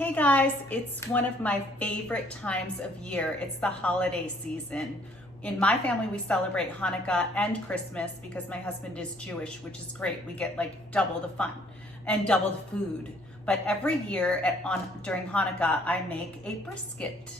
Hey guys, it's one of my favorite times of year. It's the holiday season. In my family, we celebrate Hanukkah and Christmas because my husband is Jewish, which is great. We get like double the fun and double the food. But every year during Hanukkah, I make a brisket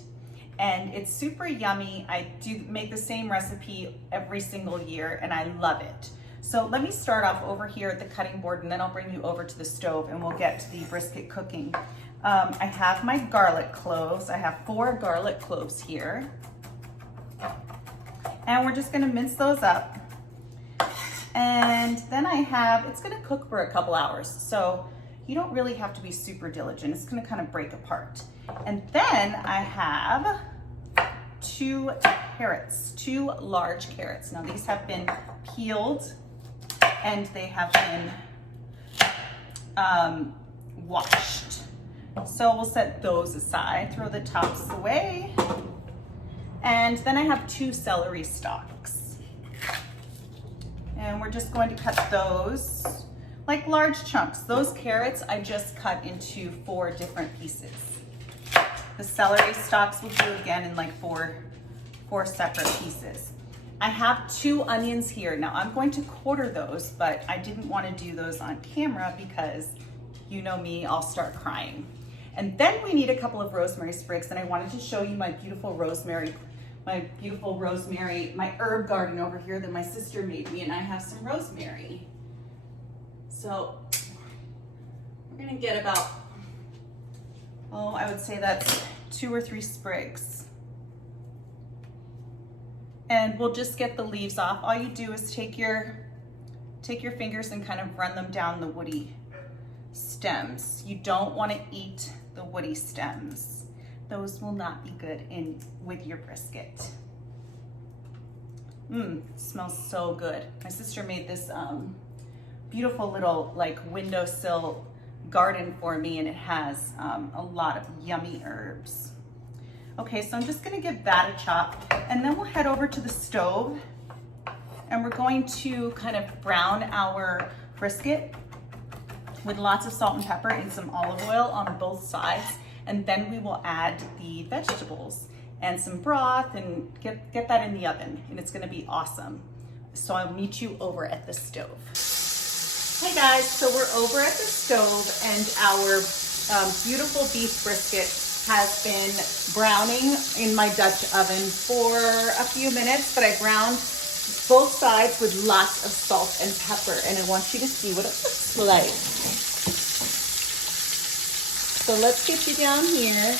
and it's super yummy. I do make the same recipe every single year and I love it. So let me start off over here at the cutting board and then I'll bring you over to the stove and we'll get to the brisket cooking. I have my garlic cloves. I have 4 garlic cloves here. And we're just gonna mince those up. And then it's gonna cook for a couple hours. So you don't really have to be super diligent. It's gonna kind of break apart. And then I have 2 carrots, 2 large carrots. Now these have been peeled and they have been washed. So we'll set those aside, throw the tops away. And then I have 2 celery stalks. And we're just going to cut those like large chunks. Those carrots I just cut into 4 different pieces. The celery stalks will do again in like 4 separate pieces. I have 2 onions here. Now I'm going to quarter those, but I didn't want to do those on camera because you know me, I'll start crying. And then we need a couple of rosemary sprigs, and I wanted to show you my beautiful rosemary, my herb garden over here that my sister made me, and I have some rosemary. So we're gonna get about, I would say that's 2 or 3 sprigs. And we'll just get the leaves off. All you do is take your fingers and kind of run them down the woody stems. You don't want to eat the woody stems. Those will not be good with your brisket. It smells so good. My sister made this beautiful little like windowsill garden for me, and it has a lot of yummy herbs. Okay, so I'm just gonna give that a chop, and then we'll head over to the stove, and we're going to kind of brown our brisket with lots of salt and pepper and some olive oil on both sides. And then we will add the vegetables and some broth and get that in the oven, and it's gonna be awesome. So I'll meet you over at the stove. Hey guys, so we're over at the stove and our beautiful beef brisket has been browning in my Dutch oven for a few minutes, but I browned both sides with lots of salt and pepper, and I want you to see what it looks like. So let's get you down here.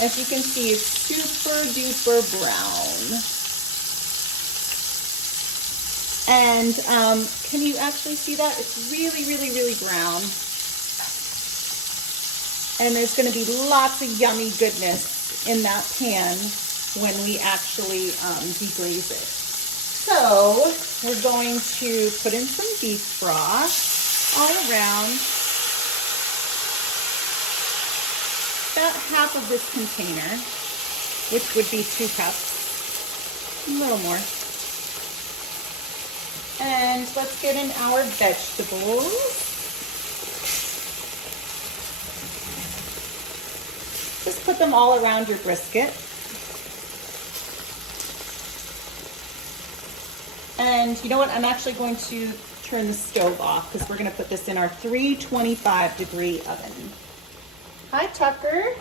As you can see, it's super duper brown. And can you actually see that? It's really, really, really brown. And there's gonna be lots of yummy goodness in that pan when we actually deglaze it. So we're going to put in some beef broth all around. About half of this container, which would be 2 cups, a little more. And let's get in our vegetables. Just put them all around your brisket. And you know what? I'm actually going to turn the stove off because we're going to put this in our 325 degree oven. Hi, Tucker.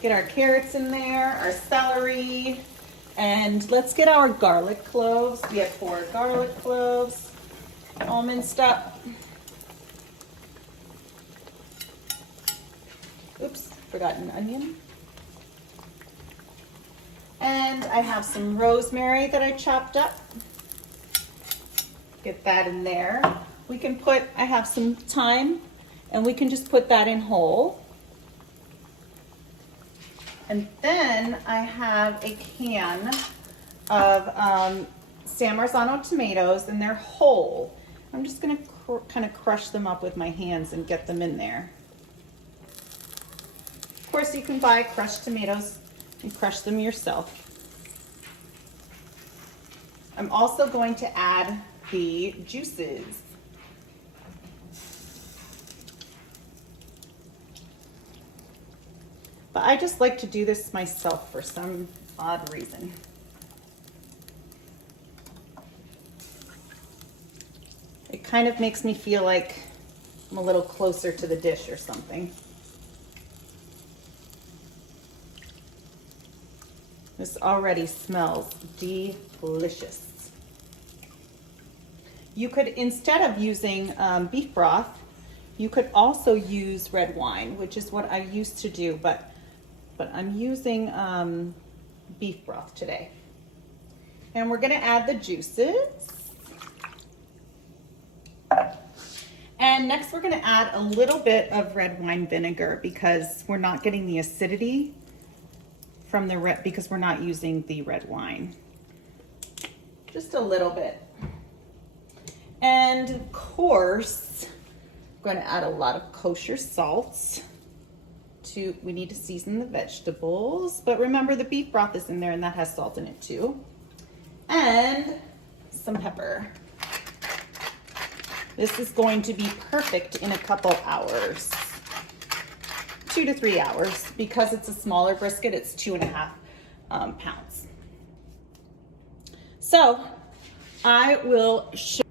Get our carrots in there, our celery, and let's get our garlic cloves. We have 4 garlic cloves, all minced up. Oops, forgot an onion. And I have some rosemary that I chopped up. Get that in there. I have some thyme, and we can just put that in whole. And then I have a can of San Marzano tomatoes, and they're whole. I'm just gonna kind of crush them up with my hands and get them in there. Of course, you can buy crushed tomatoes and crush them yourself. I'm also going to add the juices. But I just like to do this myself for some odd reason. It kind of makes me feel like I'm a little closer to the dish or something. This already smells delicious. You could, instead of using beef broth, you could also use red wine, which is what I used to do, but I'm using beef broth today. And we're gonna add the juices. And next we're gonna add a little bit of red wine vinegar because we're not getting the acidity from the red, because we're not using the red wine. Just a little bit. And of course, I'm going to add a lot of kosher salts. We need to season the vegetables, but remember the beef broth is in there and that has salt in it too. And some pepper. This is going to be perfect in a couple hours. 2 to 3 hours. Because it's a smaller brisket, it's 2.5 pounds. So I will show.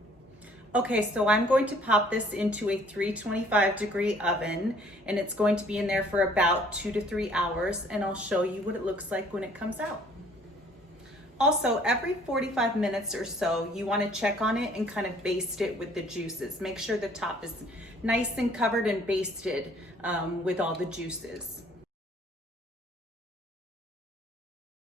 Okay, so I'm going to pop this into a 325 degree oven, and it's going to be in there for about 2 to 3 hours, and I'll show you what it looks like when it comes out. Also, every 45 minutes or so, you want to check on it and kind of baste it with the juices. Make sure the top is nice and covered and basted with all the juices.